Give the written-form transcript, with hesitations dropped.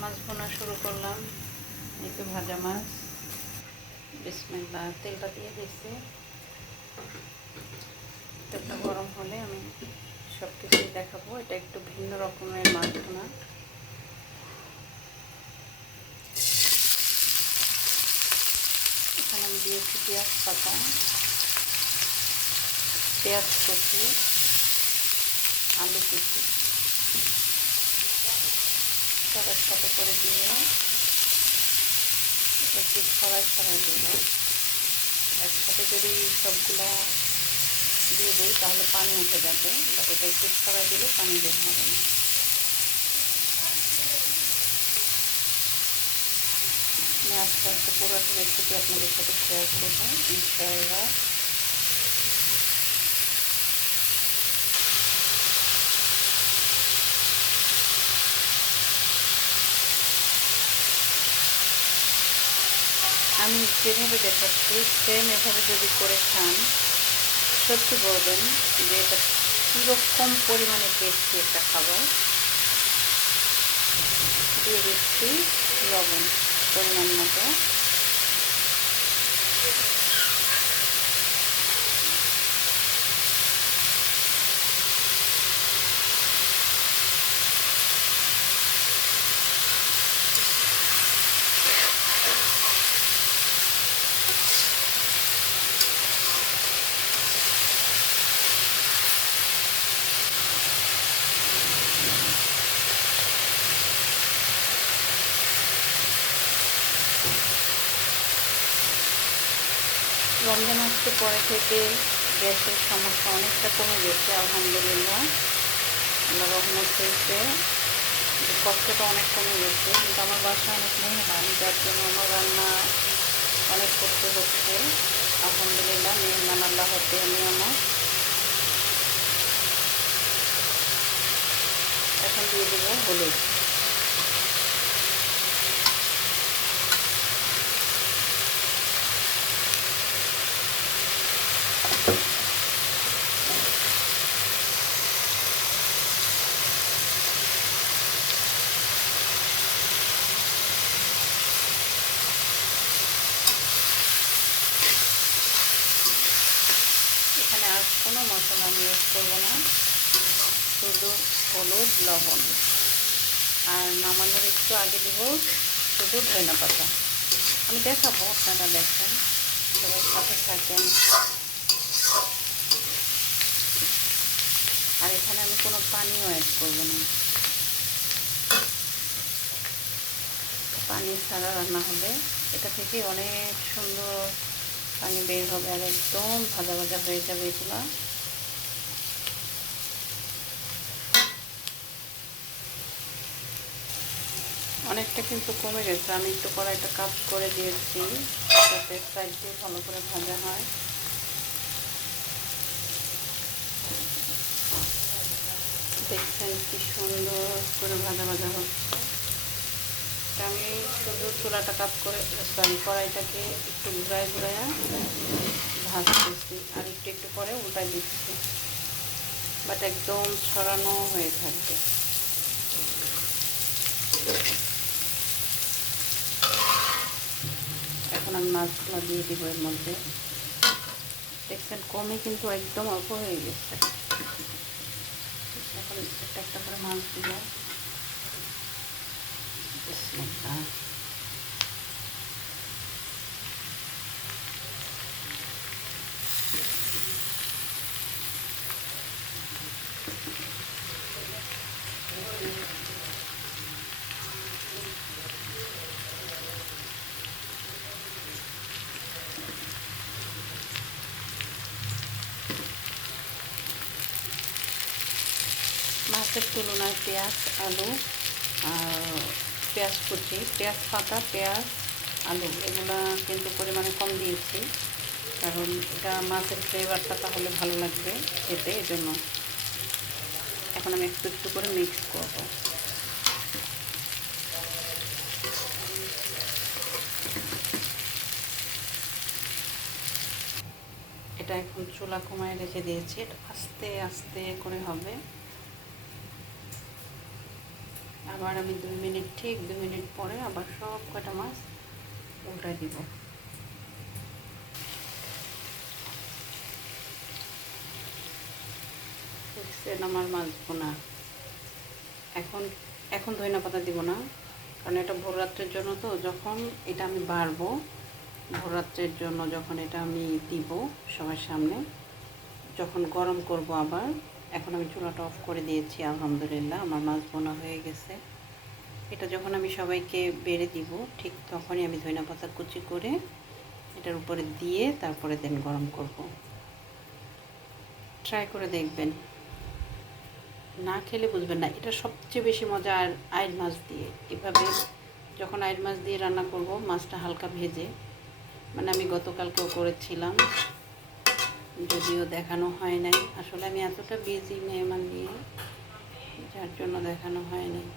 মাছ ভুনা শুরু করলাম। এই তো ভাজা মাছ, বিসমিল্লাহ। তেলটা দিয়ে দিচ্ছি। তেলটা গরম হলে আমি সব কিছুই দেখাবো। এটা একটু ভিন্ন রকমের মাছ ভুনা। এখানে আমি দিয়েছি পেঁয়াজ পাতা, পেঁয়াজ কুচি, আলু কুচি সব একসাথে করে দিয়ে একটু ছড়াই দেব। একসাথে যদি সবগুলা দিয়ে দিই তাহলে পানি উঠে যাবে, বা এটা একটু ছড়াই দিলে পানি বের হবে না। আমি আস্তে আস্তে পুরোটা রেসিপি আপনাদের সাথে শেয়ার করবো ইনশাআল্লাহ। আমি যেভাবে দেখাচ্ছি সেম এভাবে যদি করে খান, সত্যি বলবেন যে এটা কীরকম পরিমাণে টেস্টি একটা খাবার। দিয়ে দিচ্ছি লবণ পরিমাণ মতো। রমজান আসতে পরে থেকে গ্যাসের সমস্যা অনেকটা কমে গেছে আলহামদুলিল্লাহ। আল্লাহ রহমত হয়েছে, কষ্টটা অনেক কমে গেছে। কিন্তু আমার বাসা অনেক মেহমান, যার জন্য আমার রান্না অনেক করতে হচ্ছে। আলহামদুলিল্লাহ, মেহমান আল্লাহ হতে নিয়ামত। এখন দিয়ে দেবো হলুদ। এখানে আর কোনো মশলা আমি ইউজ করবো না, শুধু হলুদ, লবণ। আর নামানোর একটু আগে দেবো শুধু ধনিয়া পাতা। আমি দেখাবো, আপনারা দেখেন, সবাই সাথে থাকেন। আর এখানে আমি কোনো পানিও অ্যাড করবো না, পানি ছাড়া রান্না হবে। এটা থেকে অনেক সুন্দর পানি বের হবে আর একদম ভাজা ভাজা হয়ে যাবে এগুলো। অনেকটা কিন্তু কমে গেছে। আমি একটু কড়াইটা কাট করে দিয়েছি যাতে সাইড দিয়ে ভালো করে ভাজা হয়। দেখছেন কি সুন্দর করে ভাজা ভাজা হচ্ছে। আমি শুধু চুলাটা কাট করে, সরি, কড়াইটাকে একটু ঘুরায় ভাজতেছি আর একটু একটু পরে উল্টাই দিচ্ছি, বাট একদম ছড়ানো হয়ে থাকবে। এখন আমি মাছগুলো দিয়ে দিব এর মধ্যে। দেখছেন কমে কিন্তু একদম অল্প হয়ে গেছে। এখন একটা একটা করে মাছ দিব। বিসমিল্লাহ। মাছের তুলনায় পেঁয়াজ, আলু আর পেঁয়াজ কুচি, পেঁয়াজ পাতা, পেঁয়াজ, আলু এগুলা কিন্তু পরিমাণে কম দিয়েছি, কারণ এটা মাছের ফ্লেভারটা তাহলে ভালো লাগবে খেতে, এজন্য। এখন আমি একটু একটু করে মিক্স করব। এটা এখন চুলা কমায় রেখে দিয়েছি, এটা আস্তে আস্তে করে হবে। আর আবার আমি 2 মিনিট, ঠিক 2 মিনিট পরে আবার সব কটা মাছ উল্টায় দিব। দেখছেন আমার মাছ ভোনা। এখন এখন ধনিয়া পাতা দিব না, কারণ এটা ভোর রাত্রের জন্য, তো যখন এটা আমি বাড়বো ভোর রাত্রের জন্য, যখন এটা আমি দিব সবার সামনে, যখন গরম করব আবার। এখন আমি চুলাটা অফ করে দিয়েছি, আলহামদুলিল্লাহ আমার মাছ বোনা হয়ে গেছে। এটা যখন আমি সবাইকে বেড়ে দিব, ঠিক তখনই আমি ধনিয়া পাতা কুচি করে এটার উপরে দিয়ে তারপরে দেন গরম করব। ট্রাই করে দেখবেন, না খেলে বুঝবেন না। এটা সবচেয়ে বেশি মজা আর আইড় মাছ দিয়ে। এভাবে যখন আইড় মাছ দিয়ে রান্না করব, মাছটা হালকা ভেজে, মানে আমি গতকালকেও করেছিলাম, যদিও দেখানো হয় নাই। আসলে আমি এতটা বিজি মেহমান নিয়ে, যার জন্য দেখানো হয় নাই।